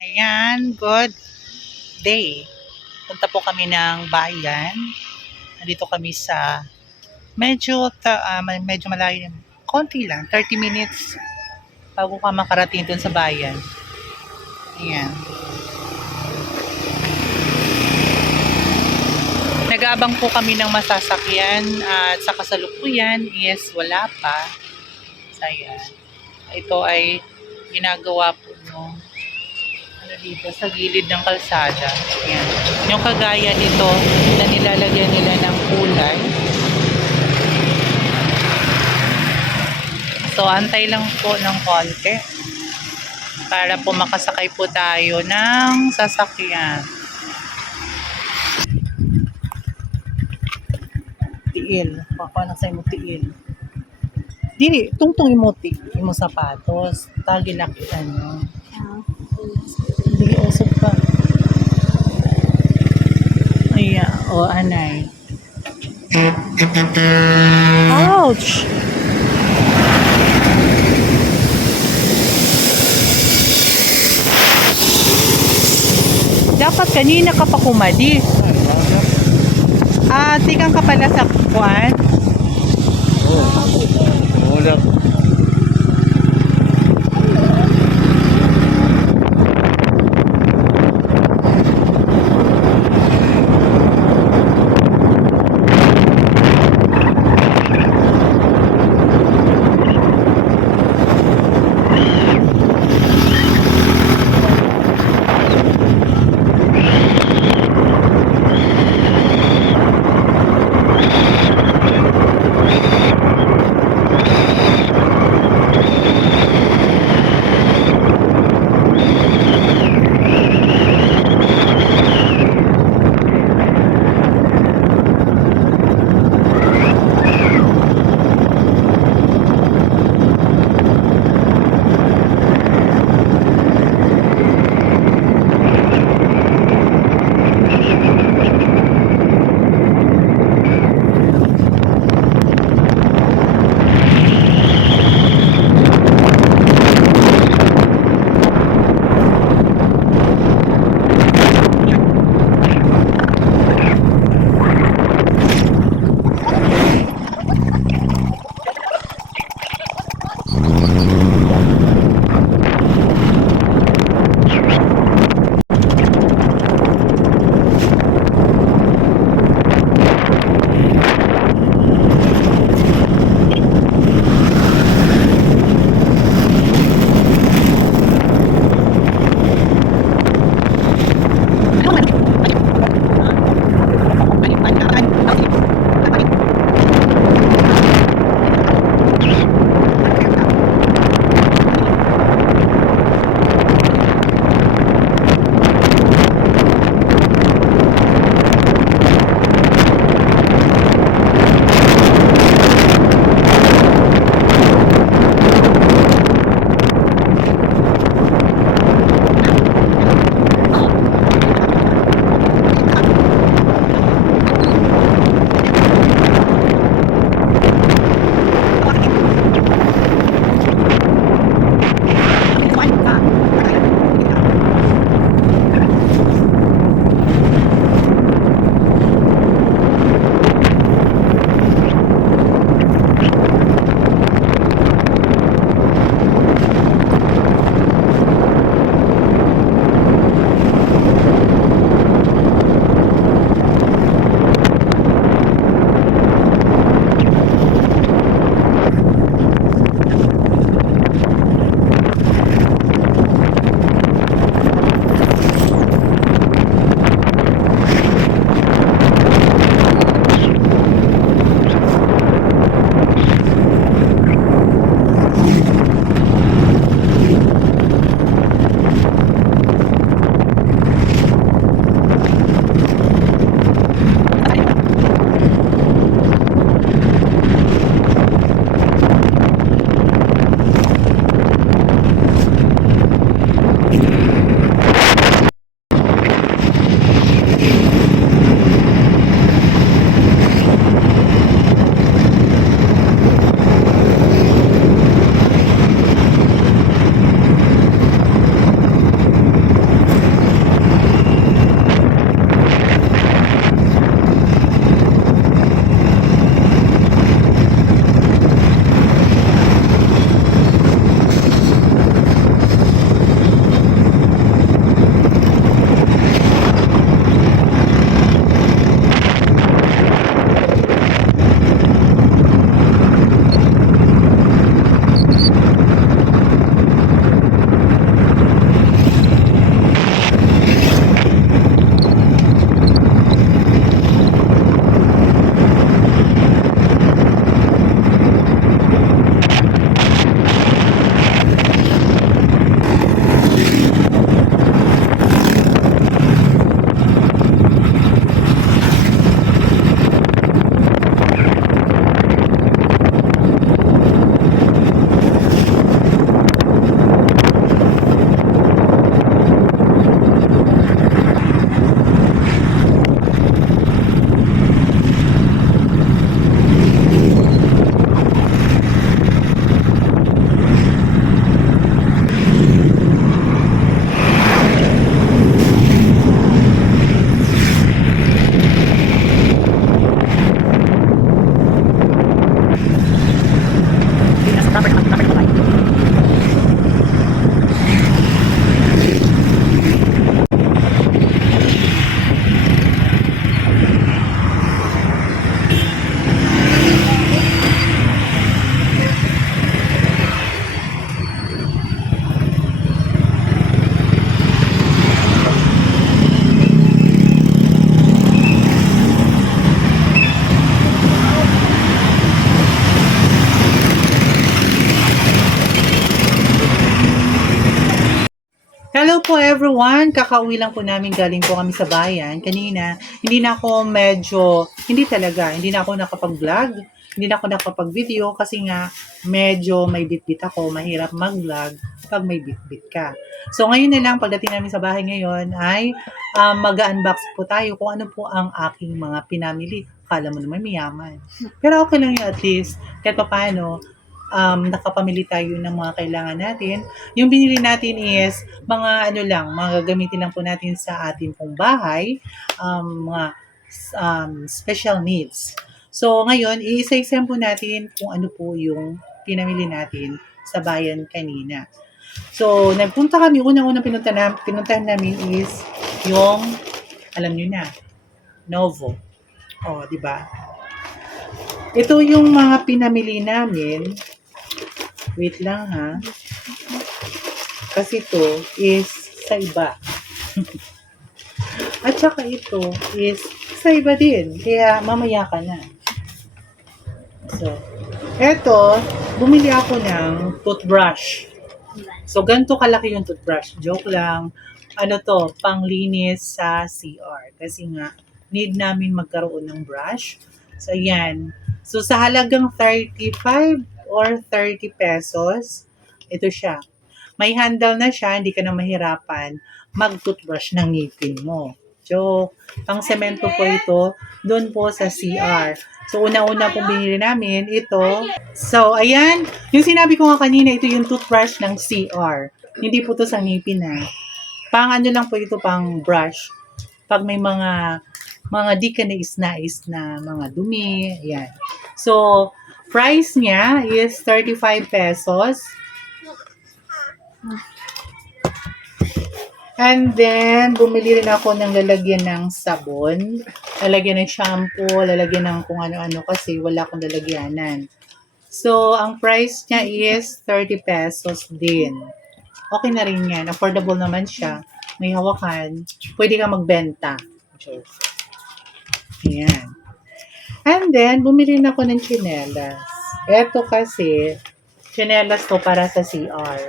Ayan, good day. Punta po kami ng bayan. Nandito kami sa medyo, ta, ma- medyo malayo, konti lang, 30 minutes bago ka makarating dun sa bayan. Ayan. Nag-aabang po kami ng masasakyan at sa kasalukuyan is wala pa. So, ayan. Ito ay ginagawa po no ano dito sa gilid ng kalsada. Ayan. Yung kagaya nito na nilalagyan nila ng kulay. So, antay lang po ng konti para po makasakay po tayo ng sasakyan. Tiil. Papanak sa imo tiil. Dili, tungtong imo ti, imo sapatos. Tagi laki ano. Dili usog pa. Ay, o oh, anay. Ouch! Dapat kanina ka pa kumali. Ah, tikang ka pala sa kwan. Wala. Po everyone, kakauwi lang po namin galing po kami sa bayan. Kanina, hindi na ako medyo, hindi talaga, hindi na ako nakapag-vlog, hindi na ako nakapag-video kasi nga medyo may bitbit ako, mahirap mag-vlog pag may bitbit ka. So ngayon na lang, pagdating namin sa bahay ngayon ay um, mag-unbox po tayo kung ano po ang aking mga pinamili. Kala mo naman mayaman. Pero okay lang yun at least, kahit pa paano, um, nakapamili tayo ng mga kailangan natin. Yung binili natin is mga ano lang, mga gagamitin lang po natin sa ating pong bahay, um, mga um, special needs. So ngayon, iisa-isa po natin kung ano po yung pinamili natin sa bayan kanina. So, nagpunta kami, unang-unang pinunta na, pinuntahan namin is yung, alam nyo na, Novo. O, di ba? Ito yung mga pinamili namin. Wait lang ha. Kasi ito is sa iba. At saka ito is sa iba din. Kaya mamaya ka na. So, eto, bumili ako ng toothbrush. So, ganito kalaki yung toothbrush. Joke lang. Ano to, panglinis sa CR. Kasi nga, need namin magkaroon ng brush. So, ayan. So, sa halagang 35 or 30 pesos, ito siya. May handle na siya, hindi ka na mahirapan mag-toothbrush ng ngipin mo. So, pang semento po ito, doon po sa CR. So, una-una pong binili namin, ito. So, ayan, yung sinabi ko nga kanina, ito yung toothbrush ng CR. Hindi po to sa ngipin na. Pang ano lang po ito, pang brush. Pag may mga mga di ka nais-nais na mga dumi, ayan. So, price niya is 35 pesos. And then, bumili rin ako ng lalagyan ng sabon, lalagyan ng shampoo, lalagyan ng kung ano-ano kasi wala akong lalagyanan. So, ang price niya is 30 pesos din. Okay na rin yan. Affordable naman siya. May hawakan. Pwede ka magbenta. Joke. Ayan. And then, bumili na ako ng chinelas. Ito kasi, chinelas to para sa CR.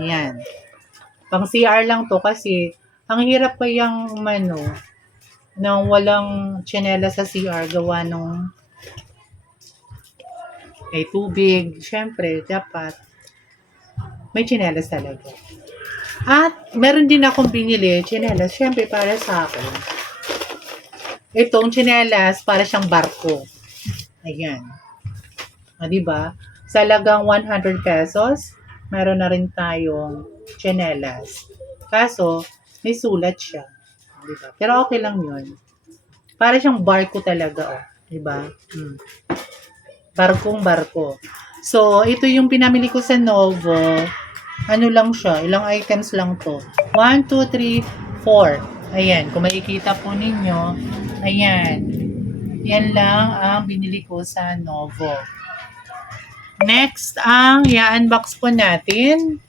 Ayan. Pang CR lang to kasi ang hirap pa yung mano nang walang chinelas sa CR gawa nung ay tubig. Siyempre, dapat may chinelas talaga. At meron din akong binili chinelas, siyempre para sa akin. Itong chinelas para siyang barko. Ayan. O, di ba? Sa lagang 100 pesos, meron na rin tayong chinelas. Kaso, may sulat siya. Di ba? Pero okay lang yun. Para siyang barko talaga, oh. Di ba? Hmm. Barkong barko. So, ito yung pinamili ko sa Novo. Ano lang siya? Ilang items lang to? 1, 2, 3, 4. Ayan. Kung makikita po ninyo, ayan. Yan lang ang binili ko sa Novo. Next, ang i-unbox po natin.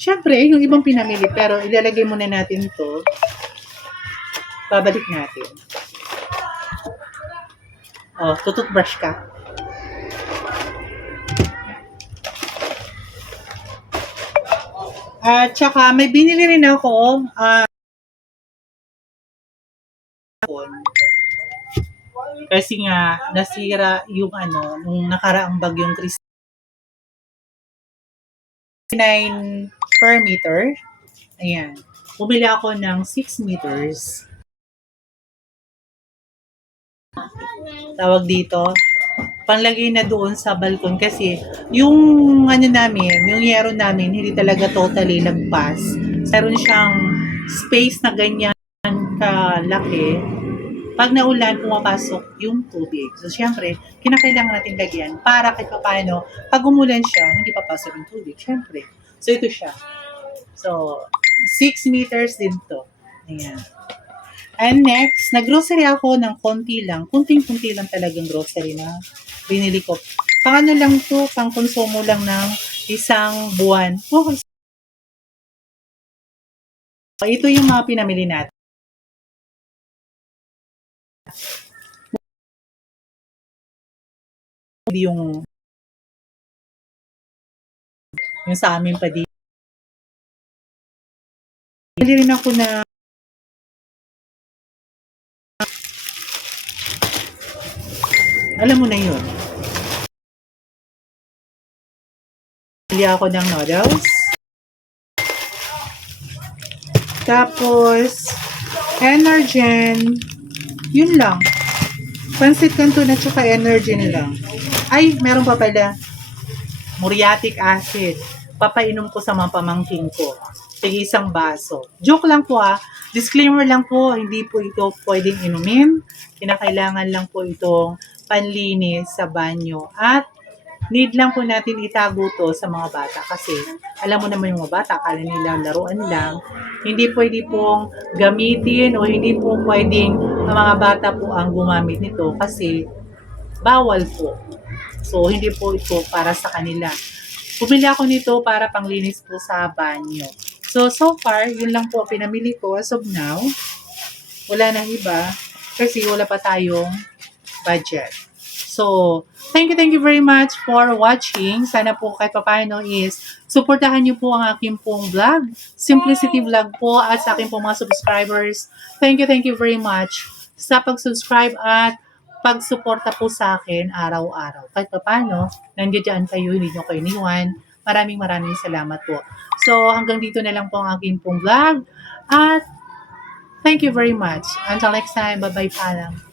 Siyempre, yung ibang pinamili, pero ilalagay muna natin to. Babalik natin. Oh, tututbrush ka. At saka, may binili rin ako, ah, kasi nga, nasira yung ano, nung nakaraang bagyong Chris 9 per meter. Ayan. Bumili ako ng 6 meters. Tawag dito. Panglagay na doon sa balkon kasi yung ano namin, yung yero namin, hindi talaga totally lagpas. Meron siyang space na ganyan kalaki. Pag naulan, pumapasok yung tubig. So, syempre, kinakailangan natin lagyan para kahit paano, pag umulan siya, hindi papasok yung tubig. Syempre. So, ito siya. So, 6 meters din to. Ayan. And next, naggrocery ako ng konti lang. Kunting-kunti lang talagang grocery na binili ko. Pang ano lang to, pang konsumo lang ng isang buwan. Oh, ito yung mga pinamili natin. Yung yung sa amin pa dito. Bili rin ako na alam mo na yun. Bili ako ng noodles. Tapos, Energen. Yun lang. Pansit Canton at saka Energen lang. Ay, meron pa pala. Muriatic acid. Papainom ko sa mga pamangkin ko. Tig isang baso. Joke lang po ah. Disclaimer lang po, hindi po ito pwedeng inumin. Kinakailangan lang po itong panlinis sa banyo. At need lang po natin itago to sa mga bata kasi alam mo naman yung mga bata, akala nila laruan lang. Hindi pwede pong gamitin o hindi po pwedeng mga bata po ang gumamit nito kasi bawal po. So, hindi po ito para sa kanila. Bumili ako nito para panglinis po sa banyo. So, so far, yun lang po pinamili ko as of now. Wala nang iba kasi wala pa tayong budget. So, thank you, thank you very much for watching. Sana po kahit paano is supportahan niyo po ang aking pong vlog. Simplicity Vlog po at sa aking pong mga subscribers. Thank you, thank you very much sa pag-subscribe at pagsuporta po sa akin araw-araw. Kahit paano, nandiyan kayo, hindi nyo kayo iniwan. Maraming maraming salamat po. So, hanggang dito na lang po ang aking pong vlog. At, thank you very much. Until next time, bye-bye pa lang.